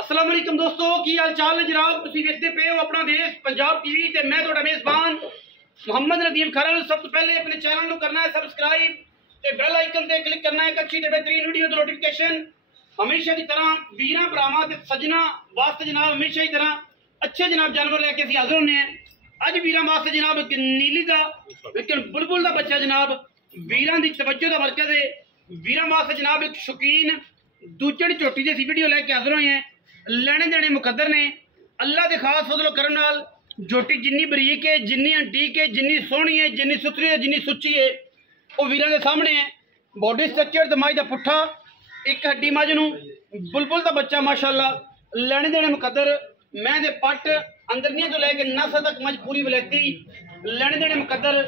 अस्सलाम वालेकुम दोस्तों, की हाल चाल है जनाब। तुसीं वेखदे पे हो अपना देश पंजाब टीवी ते मैं तुहाडा मेज़बान मोहम्मद नदीम खरल। सब तो पहले अपने चैनल को करना है सब्सक्राइब ते बेल आइकन ते क्लिक करना है अच्छी ते बेहतरीन वीडियो दी नोटिफिकेशन हमेशा की तरह वीरां भरावां ते सज्जना वास्ते जनाब हमेशा की तरह अच्छे जनाब जानवर लैके असीं हाज़र होने हैं। अज वीरां वास्ते जनाब एक नीली दा एक बुलबुल दा बच्चा जनाब वीरां दी तवज्जो दा मरकज़ है। वीरां वास्ते जनाब एक शौकीन दूजड़ झोटी दी वीडियो लैके हाज़र होए हैं। लेने देने मुकद्दर ने अल्लाह के खास फजल करम नाल झोटी जिन्नी बरीक है, जिन्नी अंटीक है, जिन्नी सोहनी है, जिन्नी सुथरी है, जिन्नी सुच्ची है, वो वीरां दे सामने है। बॉडी स्ट्रक्चर ते मज दा पुट्ठा एक हड्डी मज नूं बुलबुल दा बच्चा माशाअल्लाह लेने देने मुकद्दर। मैं दे पट अंदरनियां तो लैके नस तक मज पूरी वलैती लेने देने मुकद्दर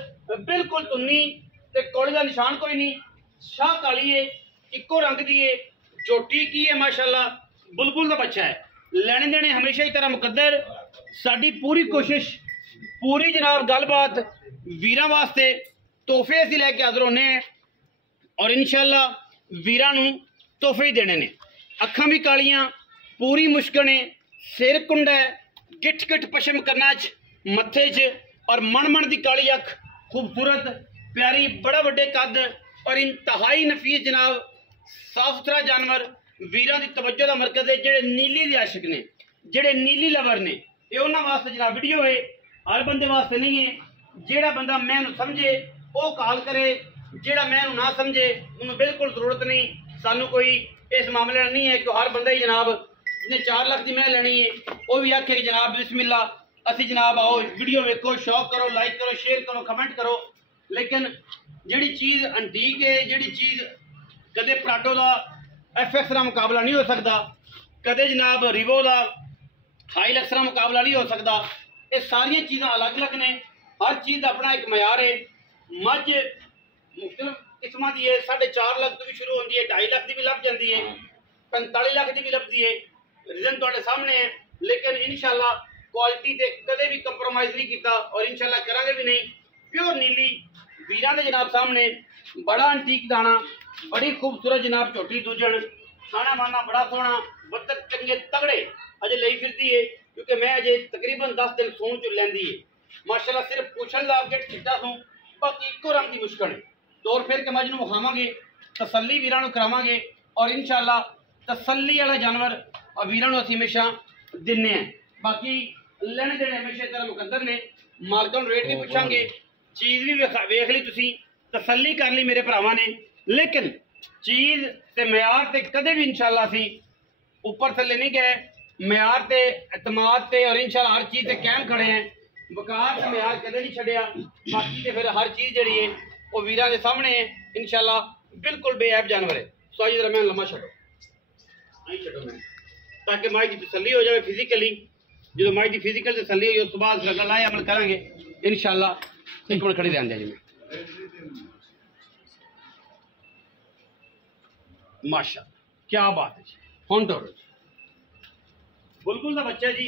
बिल्कुल तुन्नी ते कोले दा निशान कोई नहीं। शाह काली है, इको रंग दी है, झोटी की है माशाअल्लाह बुलबुल का बच्चा है। लेने देने हमेशा की तरह मुकद्दर। साडी पूरी कोशिश पूरी जनाब गलबात वीरां वास्ते तोहफे असीं लैके हाज़र होने हैं और इंशाअल्लाह वीरां नूं तोहफे ही देने ने। अखां भी कालियां पूरी मुश्क ने, सिर कुंडा है, गिठ गिठ पशम करना च मत्थे च और मन मन की काली अख खूबसूरत प्यारी बड़ा वड्डे कद और इंतहाई नफीस जनाब साफ सुथरा जानवर वीरां दी तवज्जो दा मरकज़ है। जेड़े नीली दे आशिक ने, जेड़े नीली लवर ने, ये उन्हां वास्ते जनाब वीडियो है, हर बंदे वास्ते नहीं है। जेड़ा बंदा मैनू समझे वो कॉल करे, जेड़ा मैनू ना समझे उन्होंने बिल्कुल जरूरत नहीं। सानू कोई इस मामले नहीं है कि हर बंदा ही जनाब जिन्हें 4 लाख की मैं लेनी है वो भी आखे कि जनाब बिस्मिल्ला असी जनाब आओ वीडियो वेखो, शौक करो, लाइक करो, शेयर करो, कमेंट करो। लेकिन जिहड़ी चीज़ अंटीक है, जिहड़ी चीज़ कदे प्राडो का FX का मुकाबला नहीं हो सकता, कदे जनाब रिवो का हाईलक्स का मुकाबला नहीं हो सकता। ये सारिया चीज़ा अलग अलग ने, हर चीज़ का अपना एक मयार है। मझ मुख्तलिफ किस्म की है, 4.5 लाख तो भी शुरू होती है, 2.5 लाख की भी लभ जाती है, 45 लाख की भी लभती है। रीजन तुहाडे सामने है। लेकिन इंशाअल्लाह क्वालिटी से कदे भी कंप्रोमाइज़ नहीं किया और इंशाअल्लाह करांगे भी नहीं। प्योर नीली वीरां दे जनाब सामने बड़ा अंटीक दाना, बड़ी खूबसूरत जनाब झोटी दूजण, खाना माना बड़ा सोहना, बत्तख चंगे तगड़े अजे लई फिरती है क्योंकि मैं अजे तकरीबन 10 दिन सून चु लैंदी है माशाअल्लाह। सिर्फ पूछण दा अगे छिट्टा सूं, बाकी इको रंग की मुश्किल है। तौर फिर के मज नूं विखावांगे, तसल्ली वीरां नूं करावांगे और इंशाअल्लाह तसल्ली वाला जानवर वीरां नूं असीं हमेशा दिन्ने हैं। बाकी लेने देने हमेशा तरह मुकद्दर ने। मार्केट रेट भी पूछांगे, चीज़ भी वेख ली तुसीं, तसल्ली कर ली मेरे भरावां ने। लेकिन चीज़ ते म्यार ते कदे भी इंशाअल्लाह असीं उपर थल्ले नहीं गए। म्यार ते एतमाद ते और इंशाअल्लाह हर चीज़ ते कायम खड़े हैं। वकार ते म्यार कदे नहीं छड्डिया। बाकी ते फिर हर चीज़ जिहड़ी है वो वीरां दे सामने है इंशाअल्लाह बिल्कुल बेऐब जानवर है। सो आज जरा मैं लम्मा छड्डो नहीं छड्डो मैं, ताकि माई की तसल्ली हो जाए फिजिकली। जो माई की फिजिकल तसल्ली हुई उस बाद लाए अमल करांगे इंशाअल्लाह। एक मिनट खड़ी रहन दे जी मैं माशा क्या बात है जी। हुण टोरो बुलबुल का बच्चा जी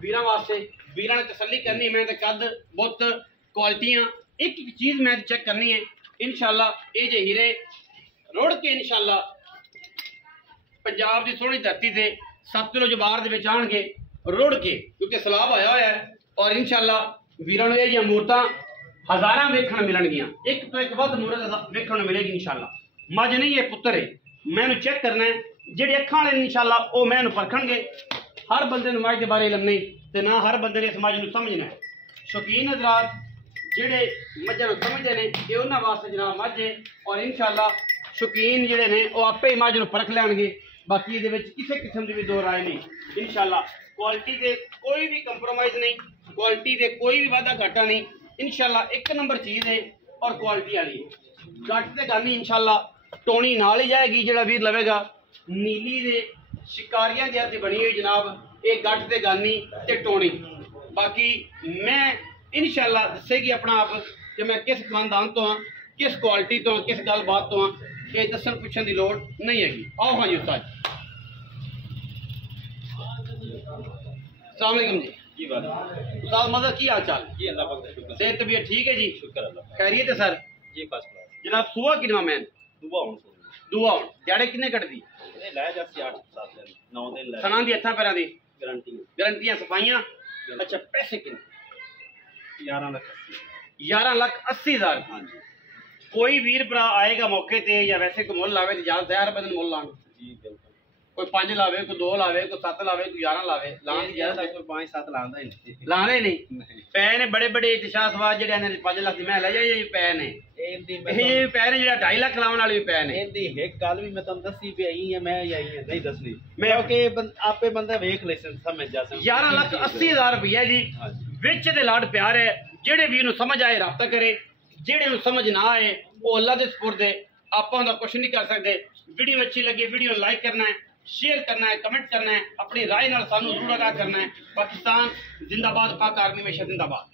वीरां वास्ते, वीरां ने तसल्ली करनी। मैं तो कद बुत क्वालिटियां एक एक चीज़ मैं चेक करनी है इंशाअल्लाह। ये जे हीरे रुड़ के इंशाअल्लाह पंजाब की सोहनी धरती से सतलुज बार दे विच आउणगे रुड़ के, क्योंकि सैलाब आया हुआ है और इंशाअल्लाह वीरां नूं ये मूरतां हज़ारां वेखण मिलणगियां, एक तो एक वध मूरत वेखण नूं मिलेगी इंशाअल्लाह। मज नहीं है पुत्र है, मैनू चेक करना है। जेडे अखां वाले इंशाअल्लाह वो मैनू परखणगे। हर बंदे नूं मज के बारे इलम नहीं ते ना हर बंदे ने इस मज नूं समझना है। शौकीन हज़रात जेडे मझां नूं समझदे ने ये उन्हां वास्ते जनाब मझ है और इंशाअल्लाह शौकीन जेडे ने वो आपे ही मझ नूं परख लैणगे। बाकी ये किसी किस्म की भी दो राय नहीं इंशाअल्लाह। क्वालिटी से कोई भी कंप्रोमाइज़ नहीं, क्वालिटी से कोई भी वादा घाटा नहीं इंशाअल्लाह। एक नंबर चीज़ है और क्वालिटी वाली घट से गल नहीं इंशाअल्लाह। टोनी नाल ही जाएगी जेड़ा वीर लवेगा। नीली दे शिकारियां दे हत्थ बनी हुई जनाब ये गट से गल नहीं ते टोनी। बाकी मैं इंशाअल्लाह दसेगी अपना आप कि मैं किस खानदान तो हाँ, किस क्वालिटी तो हाँ, किस गलबात तो हाँ, ये दसन पुछण की लोड़ नहीं हैगी। आओ हाँ जी उस्ताद। अस्सलाम वालेकुम जी। बात उस्ताद मदद की हाल चाल जी? अल्लाह पाक दा शुक्र, सेहत तबीयत ठीक है जी? शुक्र अल्लाह, खैरियत है सर जी? फर्स्ट क्लास जनाब। सुबह कितना मैन दुआ हुण ध्याड़े किन्ने कटदी? लै जासी 8 9 दिन लगे सना दी हत्था पैरां दी गारंटी गारंटियां सफाइयां। अच्छा पैसे कितने? 11,80,000। हाँ जी कोई वीर भरा आएगा मौके ते या वैसे कोई मुल लावे तो ज्यादा तैयार बदन मुल लाने? जी बिल्कुल। कोई 5 लावे, कोई 2 लावे, कोई 7 लावे, कोई 11 लावे, लाने की ज्यादा कोई 5-7 लांदा ही नहीं लाने नहीं। पै ने बड़े बड़े इतिशासवाद जेडे ने 5 लाख दी मैं ले जाइए ये पै ने ये पै ने जेड़ा 2.5 लाख लाने वाले भी पै ने। ਇਹਦੀ ਇੱਕ ਗੱਲ ਵੀ ਮੈਂ ਤੁਹਾਨੂੰ ਦੱਸੀ ਵੀ ਆਈ ਹੈ ਮੈਂ ਆਈ ਹੈ ਨਹੀਂ ਦੱਸਣੀ ਮੈਂ ਕਿ ਆਪੇ ਬੰਦਾ ਵੇਖ ਲੈ ਸਮਝ ਜਾ ਸਕਦਾ। 11,80,000 रुपया जी विच दे लाड प्यार है। जेड़े वीर नूं समझ आए राबता करे, जेड़े नूं समझ ना आए वो अल्लाह दे सुपुर्द है। आपां दा कुछ नहीं कर सकते। वीडियो अच्छी लगी वीडियो लाइक करना है, शेयर करना है, कमेंट करना है, अपनी राय नाल सानू जरूर आगाह करना है। पाकिस्तान जिंदाबाद, पाक आर्मी हमेशा जिंदाबाद।